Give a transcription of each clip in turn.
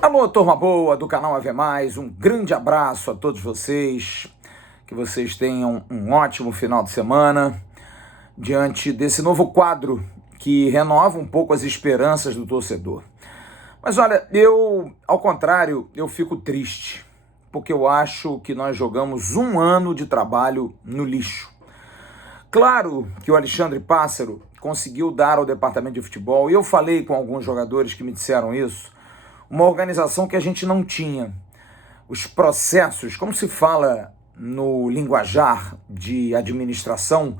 Alô, turma boa do canal Ave Mais, um grande abraço a todos vocês, que vocês tenham um ótimo final de semana, diante desse novo quadro que renova um pouco as esperanças do torcedor. Mas olha, ao contrário, eu fico triste, porque eu acho que nós jogamos um ano de trabalho no lixo. Claro que o Alexandre Pássaro conseguiu dar ao departamento de futebol, e eu falei com alguns jogadores que me disseram isso, uma organização que a gente não tinha. Os processos, como se fala no linguajar de administração,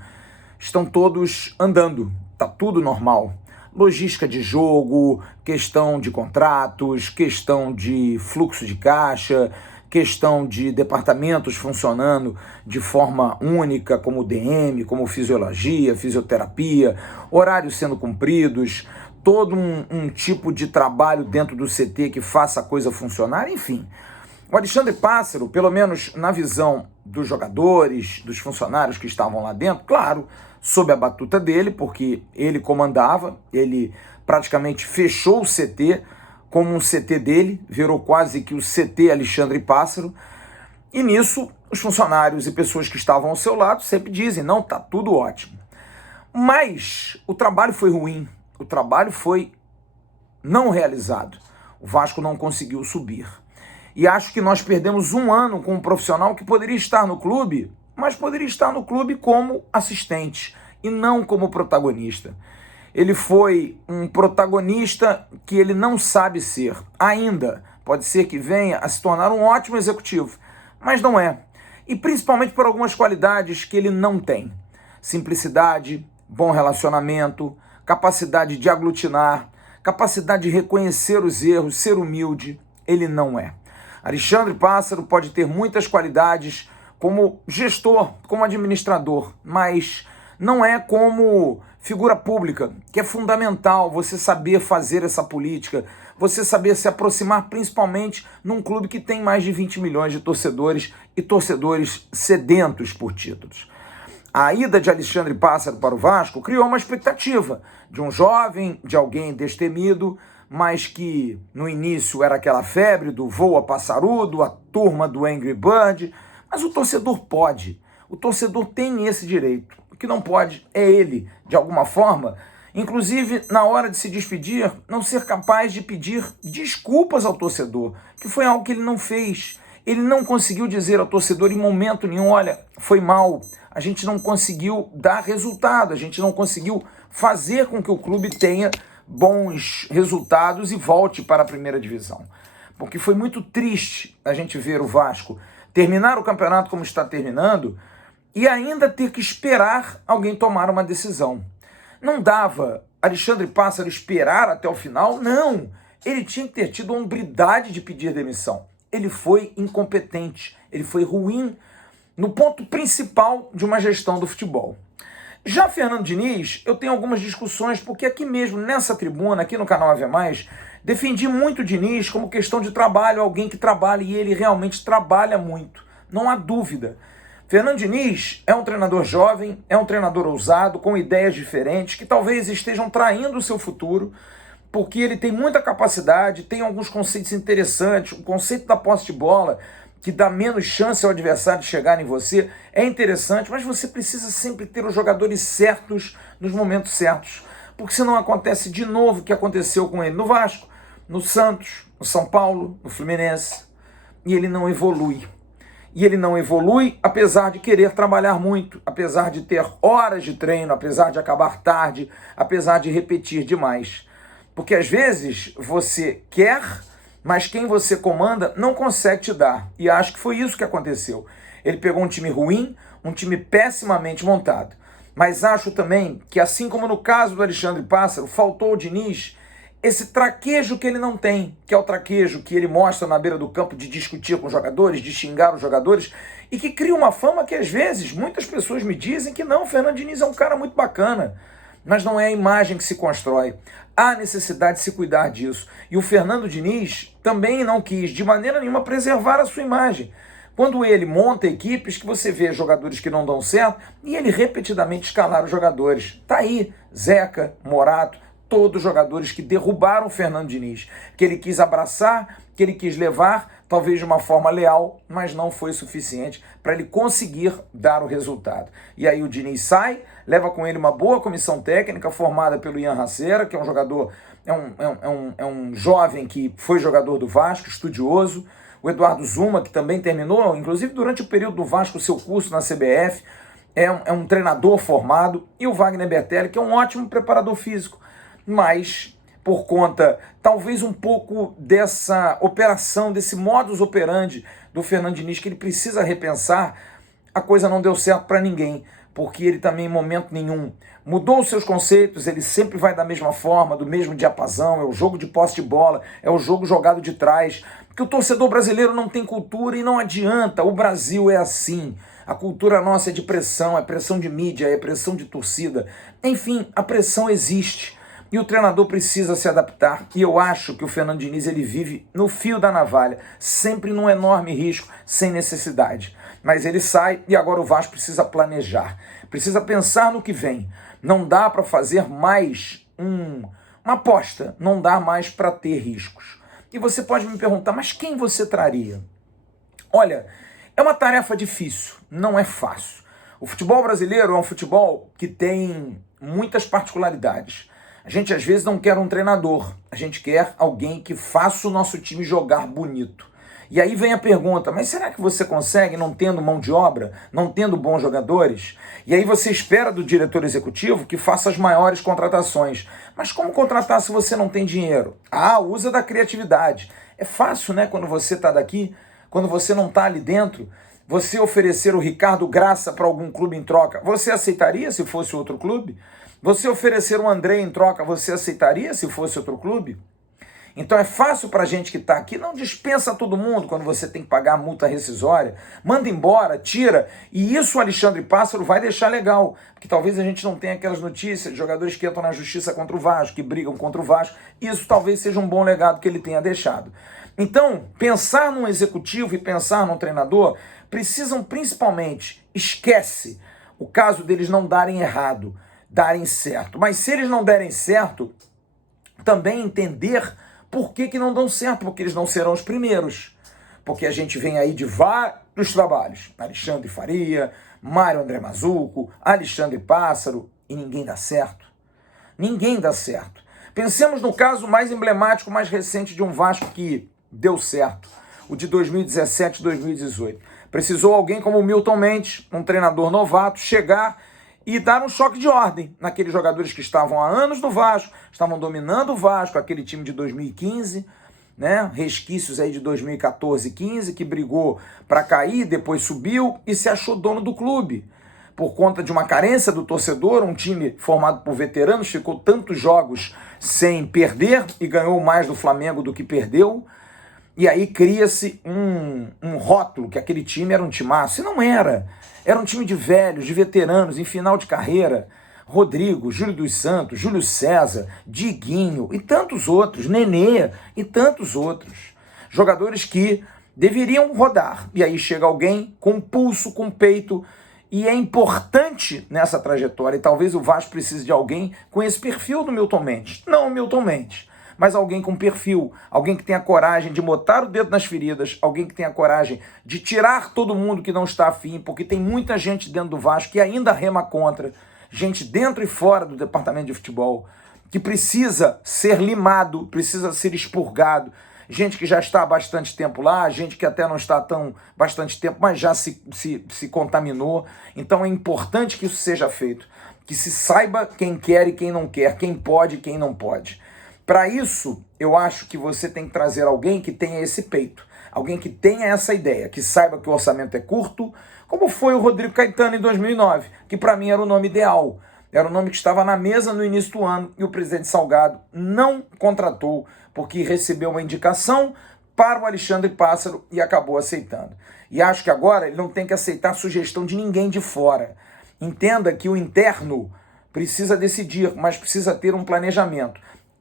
estão todos andando, está tudo normal. Logística de jogo, questão de contratos, questão de fluxo de caixa, questão de departamentos funcionando de forma única, como DM, como fisiologia, fisioterapia, horários sendo cumpridos, todo um tipo de trabalho dentro do CT que faça a coisa funcionar, enfim. O Alexandre Pássaro, pelo menos na visão dos jogadores, dos funcionários que estavam lá dentro, claro, sob a batuta dele, porque ele comandava, ele praticamente fechou o CT como um CT dele, virou quase que o CT Alexandre Pássaro, e nisso os funcionários e pessoas que estavam ao seu lado sempre dizem, não, tá tudo ótimo. Mas o trabalho foi ruim, o trabalho foi não realizado, o Vasco não conseguiu subir. E acho que nós perdemos um ano com um profissional que poderia estar no clube, mas poderia estar no clube como assistente e não como protagonista. Ele foi um protagonista que ele não sabe ser ainda. Pode ser que venha a se tornar um ótimo executivo, mas não é. E principalmente por algumas qualidades que ele não tem. Simplicidade, bom relacionamento, capacidade de aglutinar, capacidade de reconhecer os erros, ser humilde, ele não é. Alexandre Pássaro pode ter muitas qualidades como gestor, como administrador, mas não é como figura pública, que é fundamental você saber fazer essa política, você saber se aproximar principalmente num clube que tem mais de 20 milhões de torcedores e torcedores sedentos por títulos. A ida de Alexandre Pássaro para o Vasco criou uma expectativa de um jovem, de alguém destemido, mas que no início era aquela febre do voa passarudo, a turma do Angry Bird, mas o torcedor pode, o torcedor tem esse direito. O que não pode é ele, de alguma forma, inclusive na hora de se despedir, não ser capaz de pedir desculpas ao torcedor, que foi algo que ele não fez. Ele não conseguiu dizer ao torcedor em momento nenhum, olha, foi mal, a gente não conseguiu dar resultado, a gente não conseguiu fazer com que o clube tenha bons resultados e volte para a primeira divisão. Porque foi muito triste a gente ver o Vasco terminar o campeonato como está terminando e ainda ter que esperar alguém tomar uma decisão. Não dava Alexandre Pássaro esperar até o final, não. Ele tinha que ter tido a hombridade de pedir demissão. Ele foi incompetente, ele foi ruim no ponto principal de uma gestão do futebol. Já Fernando Diniz, eu tenho algumas discussões, porque aqui mesmo, nessa tribuna, aqui no canal Ave Mais, defendi muito o Diniz como questão de trabalho, alguém que trabalha, e ele realmente trabalha muito, não há dúvida. Fernando Diniz é um treinador jovem, é um treinador ousado, com ideias diferentes, que talvez estejam traindo o seu futuro, porque ele tem muita capacidade, tem alguns conceitos interessantes, o conceito da posse de bola, que dá menos chance ao adversário de chegar em você, é interessante, mas você precisa sempre ter os jogadores certos nos momentos certos, porque senão acontece de novo o que aconteceu com ele no Vasco, no Santos, no São Paulo, no Fluminense, e ele não evolui. E ele não evolui apesar de querer trabalhar muito, apesar de ter horas de treino, apesar de acabar tarde, apesar de repetir demais. Porque às vezes você quer, mas quem você comanda não consegue te dar. E acho que foi isso que aconteceu. Ele pegou um time ruim, um time pessimamente montado. Mas acho também que, assim como no caso do Alexandre Pássaro, faltou ao Diniz esse traquejo que ele não tem, que é o traquejo que ele mostra na beira do campo de discutir com os jogadores, de xingar os jogadores, e que cria uma fama que às vezes muitas pessoas me dizem que não, o Fernando Diniz é um cara muito bacana. Mas não é a imagem que se constrói. Há necessidade de se cuidar disso. E o Fernando Diniz também não quis, de maneira nenhuma, preservar a sua imagem. Quando ele monta equipes que você vê jogadores que não dão certo, e ele repetidamente escalar os jogadores. Tá aí, Zeca, Morato, todos jogadores que derrubaram o Fernando Diniz, que ele quis abraçar, que ele quis levar, talvez de uma forma leal, mas não foi suficiente para ele conseguir dar o resultado. E aí o Diniz sai, leva com ele uma boa comissão técnica formada pelo Ian Racera, que é um jogador, é um jovem que foi jogador do Vasco, estudioso, o Eduardo Zuma, que também terminou, inclusive durante o período do Vasco, o seu curso na CBF, é um treinador formado, e o Wagner Bertelli, que é um ótimo preparador físico, mas por conta, talvez um pouco dessa operação, desse modus operandi do Fernando Diniz, que ele precisa repensar, a coisa não deu certo para ninguém, porque ele também em momento nenhum mudou os seus conceitos, ele sempre vai da mesma forma, do mesmo diapasão, é o jogo de posse de bola, é o jogo jogado de trás, porque o torcedor brasileiro não tem cultura e não adianta, o Brasil é assim. A cultura nossa é de pressão, é pressão de mídia, é pressão de torcida. Enfim, a pressão existe. E o treinador precisa se adaptar. E eu acho que o Fernando Diniz ele vive no fio da navalha, sempre num enorme risco, sem necessidade. Mas ele sai e agora o Vasco precisa planejar. Precisa pensar no que vem. Não dá para fazer mais uma aposta. Não dá mais para ter riscos. E você pode me perguntar, mas quem você traria? Olha, é uma tarefa difícil, não é fácil. O futebol brasileiro é um futebol que tem muitas particularidades. A gente às vezes não quer um treinador, a gente quer alguém que faça o nosso time jogar bonito. E aí vem a pergunta, mas será que você consegue não tendo mão de obra, não tendo bons jogadores? E aí você espera do diretor executivo que faça as maiores contratações. Mas como contratar se você não tem dinheiro? Ah, usa da criatividade. É fácil, né, quando você está daqui, quando você não está ali dentro, você oferecer o Ricardo Graça para algum clube em troca, você aceitaria se fosse outro clube? Você oferecer o André em troca, você aceitaria se fosse outro clube? Então é fácil para a gente que está aqui, não dispensa todo mundo quando você tem que pagar a multa rescisória, manda embora, tira, e isso o Alexandre Pássaro vai deixar legal, porque talvez a gente não tenha aquelas notícias de jogadores que entram na justiça contra o Vasco, que brigam contra o Vasco, isso talvez seja um bom legado que ele tenha deixado. Então, pensar num executivo e pensar num treinador precisam principalmente, esquece o caso deles não darem errado, darem certo. Mas se eles não derem certo, também entender por que não dão certo, porque eles não serão os primeiros. Porque a gente vem aí de vários trabalhos. Alexandre Faria, Mário André Mazzucco, Alexandre Pássaro, e ninguém dá certo. Ninguém dá certo. Pensemos no caso mais emblemático, mais recente de um Vasco que deu certo. O de 2017 e 2018. Precisou alguém como o Milton Mendes, um treinador novato, chegar e dar um choque de ordem naqueles jogadores que estavam há anos no Vasco, estavam dominando o Vasco, aquele time de 2015, né? Resquícios aí de 2014 e 15, que brigou para cair, depois subiu e se achou dono do clube. Por conta de uma carência do torcedor, um time formado por veteranos ficou tantos jogos sem perder e ganhou mais do Flamengo do que perdeu. E aí cria-se um rótulo que aquele time era um timaço. E não era. Era um time de velhos, de veteranos, em final de carreira. Rodrigo, Júlio dos Santos, Júlio César, Diguinho e tantos outros. Nenê e tantos outros. Jogadores que deveriam rodar. E aí chega alguém com pulso, com peito. E é importante nessa trajetória. E talvez o Vasco precise de alguém com esse perfil do Milton Mendes. Não o Milton Mendes, mas alguém com perfil, alguém que tenha coragem de botar o dedo nas feridas, alguém que tenha coragem de tirar todo mundo que não está afim, porque tem muita gente dentro do Vasco que ainda rema contra, gente dentro e fora do departamento de futebol, que precisa ser limado, precisa ser expurgado, gente que já está há bastante tempo lá, gente que até não está tão bastante tempo, mas já se contaminou. Então é importante que isso seja feito, que se saiba quem quer e quem não quer, quem pode e quem não pode. Para isso, eu acho que você tem que trazer alguém que tenha esse peito, alguém que tenha essa ideia, que saiba que o orçamento é curto, como foi o Rodrigo Caetano em 2009, que para mim era o nome ideal, era o nome que estava na mesa no início do ano e o presidente Salgado não contratou porque recebeu uma indicação para o Alexandre Pássaro e acabou aceitando. E acho que agora ele não tem que aceitar sugestão de ninguém de fora. Entenda que o interno precisa decidir, mas precisa ter um planejamento.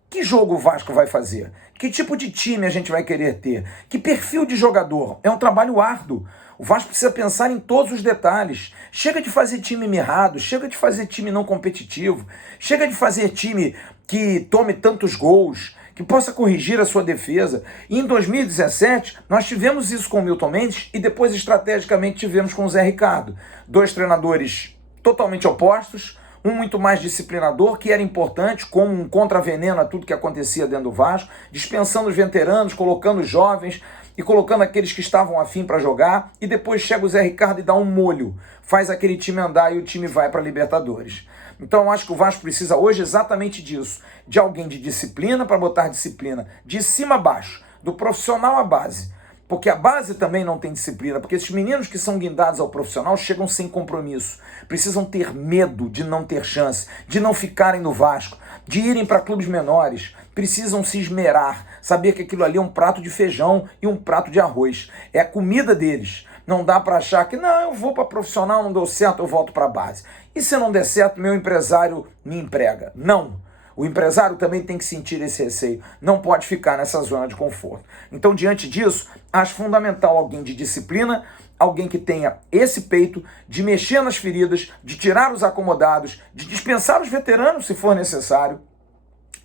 Que jogo o Vasco vai fazer? Que tipo de time a gente vai querer ter? Que perfil de jogador? É um trabalho árduo. O Vasco precisa pensar em todos os detalhes. Chega de fazer time mirrado, chega de fazer time não competitivo, chega de fazer time que tome tantos gols, que possa corrigir a sua defesa. E em 2017, nós tivemos isso com o Milton Mendes e depois, estrategicamente, tivemos com o Zé Ricardo. Dois treinadores totalmente opostos, um muito mais disciplinador, que era importante, como um contraveneno a tudo que acontecia dentro do Vasco, dispensando os veteranos, colocando os jovens e colocando aqueles que estavam afim para jogar, e depois chega o Zé Ricardo e dá um molho, faz aquele time andar e o time vai para a Libertadores. Então eu acho que o Vasco precisa hoje exatamente disso, de alguém de disciplina para botar disciplina de cima a baixo, do profissional à base. Porque a base também não tem disciplina, porque esses meninos que são guindados ao profissional chegam sem compromisso, precisam ter medo de não ter chance, de não ficarem no Vasco, de irem para clubes menores, precisam se esmerar, saber que aquilo ali é um prato de feijão e um prato de arroz, é a comida deles. Não dá para achar que, não, eu vou para profissional, não deu certo, eu volto para a base. E se não der certo, meu empresário me emprega. Não. O empresário também tem que sentir esse receio. Não pode ficar nessa zona de conforto. Então, diante disso, acho fundamental alguém de disciplina, alguém que tenha esse peito de mexer nas feridas, de tirar os acomodados, de dispensar os veteranos, se for necessário,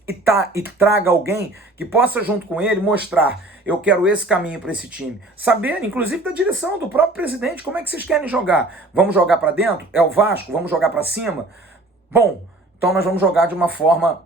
e traga alguém que possa, junto com ele, mostrar: eu quero esse caminho para esse time. Saber, inclusive, da direção, do próprio presidente, como é que vocês querem jogar. Vamos jogar para dentro? É o Vasco? Vamos jogar para cima? Bom, então nós vamos jogar de uma forma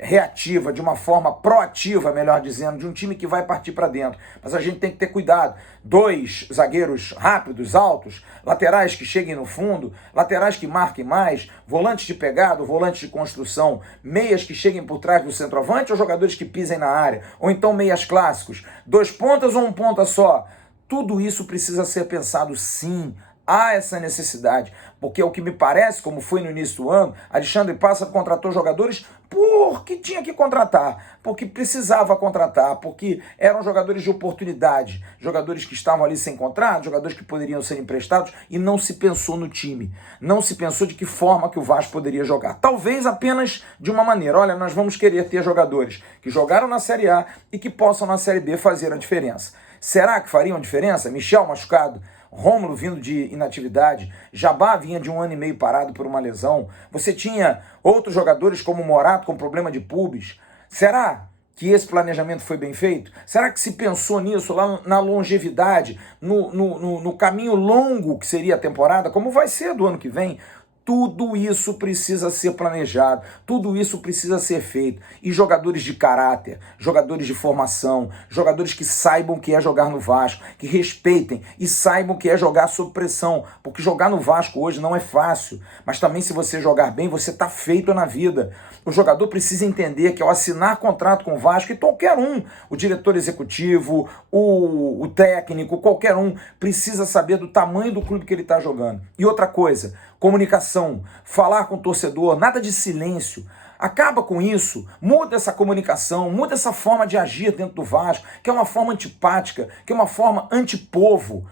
reativa, de uma forma proativa, melhor dizendo, de um time que vai partir para dentro. Mas a gente tem que ter cuidado. 2 zagueiros rápidos, altos, laterais que cheguem no fundo, laterais que marquem mais, volantes de pegada, volantes de construção, meias que cheguem por trás do centroavante ou jogadores que pisem na área, ou então meias clássicos, 2 pontas ou 1 ponta só. Tudo isso precisa ser pensado, sim. Há essa necessidade, porque o que me parece, como foi no início do ano, Alexandre Pássaro contratou jogadores porque tinha que contratar, porque precisava contratar, porque eram jogadores de oportunidade, jogadores que estavam ali sem contrato, jogadores que poderiam ser emprestados, e não se pensou no time, não se pensou de que forma que o Vasco poderia jogar. Talvez apenas de uma maneira: olha, nós vamos querer ter jogadores que jogaram na Série A e que possam na Série B fazer a diferença. Será que fariam diferença? Michel machucado, Rômulo vindo de inatividade, Jabá vinha de 1 ano e meio parado por uma lesão, você tinha outros jogadores como Morato com problema de pubis. Será que esse planejamento foi bem feito? Será que se pensou nisso lá na longevidade, no caminho longo que seria a temporada, como vai ser do ano que vem? Tudo isso precisa ser planejado, tudo isso precisa ser feito. E jogadores de caráter, jogadores de formação, jogadores que saibam o que é jogar no Vasco, que respeitem e saibam o que é jogar sob pressão, porque jogar no Vasco hoje não é fácil, mas também, se você jogar bem, você está feito na vida. O jogador precisa entender que, ao assinar contrato com o Vasco, e qualquer um, o diretor executivo, o técnico, qualquer um, precisa saber do tamanho do clube que ele está jogando. E outra coisa, comunicação, falar com o torcedor, nada de silêncio. Acaba com isso, muda essa comunicação, muda essa forma de agir dentro do Vasco, que é uma forma antipática, que é uma forma antipovo.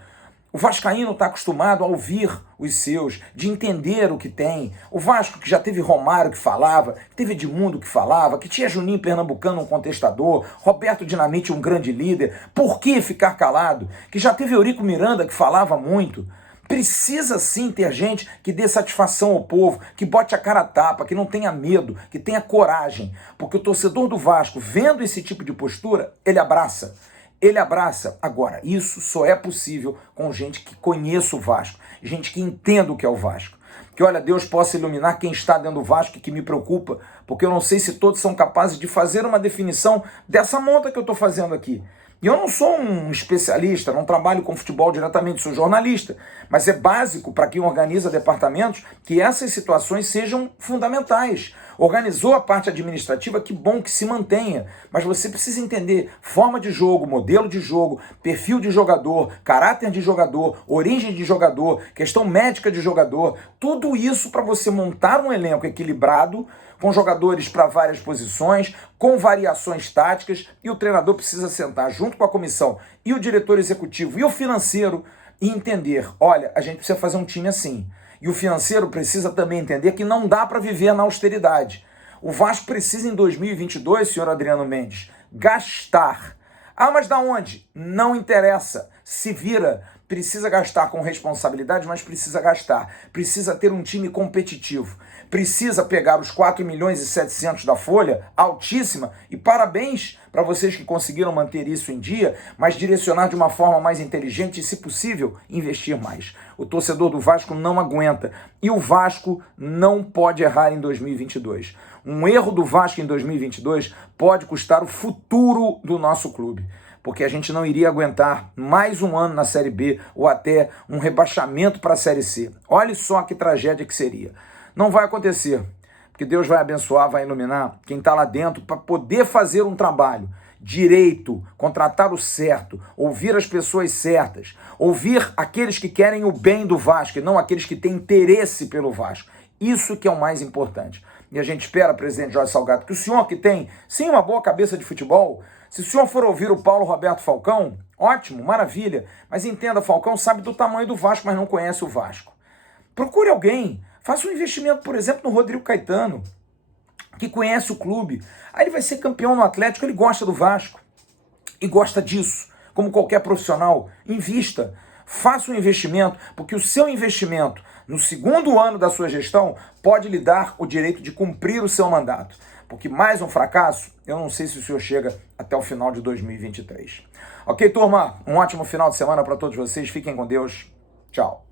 O vascaíno está acostumado a ouvir os seus, de entender o que tem. O Vasco, que já teve Romário que falava, que teve Edmundo que falava, que tinha Juninho Pernambucano, um contestador, Roberto Dinamite, um grande líder. Por que ficar calado? Que já teve Eurico Miranda que falava muito. Precisa sim ter gente que dê satisfação ao povo, que bote a cara a tapa, que não tenha medo, que tenha coragem. Porque o torcedor do Vasco, vendo esse tipo de postura, ele abraça. Ele abraça. Agora, isso só é possível com gente que conheça o Vasco, gente que entenda o que é o Vasco. Que, olha, Deus possa iluminar quem está dentro do Vasco, que me preocupa, porque eu não sei se todos são capazes de fazer uma definição dessa monta que eu estou fazendo aqui. E eu não sou um especialista, não trabalho com futebol diretamente, sou jornalista, mas é básico para quem organiza departamentos que essas situações sejam fundamentais. Organizou a parte administrativa, que bom que se mantenha, mas você precisa entender forma de jogo, modelo de jogo, perfil de jogador, caráter de jogador, origem de jogador, questão médica de jogador, tudo isso para você montar um elenco equilibrado, com jogadores para várias posições, com variações táticas, e o treinador precisa sentar junto com a comissão e o diretor executivo e o financeiro e entender: olha, a gente precisa fazer um time assim. E o financeiro precisa também entender que não dá para viver na austeridade. O Vasco precisa, em 2022, senhor Adriano Mendes, gastar. Ah, mas da onde? Não interessa. Se vira. Precisa gastar com responsabilidade, mas precisa gastar. Precisa ter um time competitivo. Precisa pegar os 4.700.000 da folha, altíssima, e parabéns para vocês que conseguiram manter isso em dia, mas direcionar de uma forma mais inteligente e, se possível, investir mais. O torcedor do Vasco não aguenta e o Vasco não pode errar em 2022. Um erro do Vasco em 2022 pode custar o futuro do nosso clube, porque a gente não iria aguentar mais um ano na Série B ou até um rebaixamento para a Série C. Olha só que tragédia que seria. Não vai acontecer, porque Deus vai abençoar, vai iluminar quem está lá dentro para poder fazer um trabalho direito, contratar o certo, ouvir as pessoas certas, ouvir aqueles que querem o bem do Vasco e não aqueles que têm interesse pelo Vasco. Isso que é o mais importante. E a gente espera, presidente Jorge Salgado, que o senhor que tem, sim, uma boa cabeça de futebol, se o senhor for ouvir o Paulo Roberto Falcão, ótimo, maravilha, mas entenda, Falcão sabe do tamanho do Vasco, mas não conhece o Vasco. Procure alguém, faça um investimento, por exemplo, no Rodrigo Caetano, que conhece o clube. Aí ele vai ser campeão no Atlético, ele gosta do Vasco e gosta disso. Como qualquer profissional, invista, faça um investimento, porque o seu investimento no segundo ano da sua gestão pode lhe dar o direito de cumprir o seu mandato. Porque mais um fracasso, eu não sei se o senhor chega até o final de 2023. Ok, turma? Um ótimo final de semana para todos vocês. Fiquem com Deus. Tchau.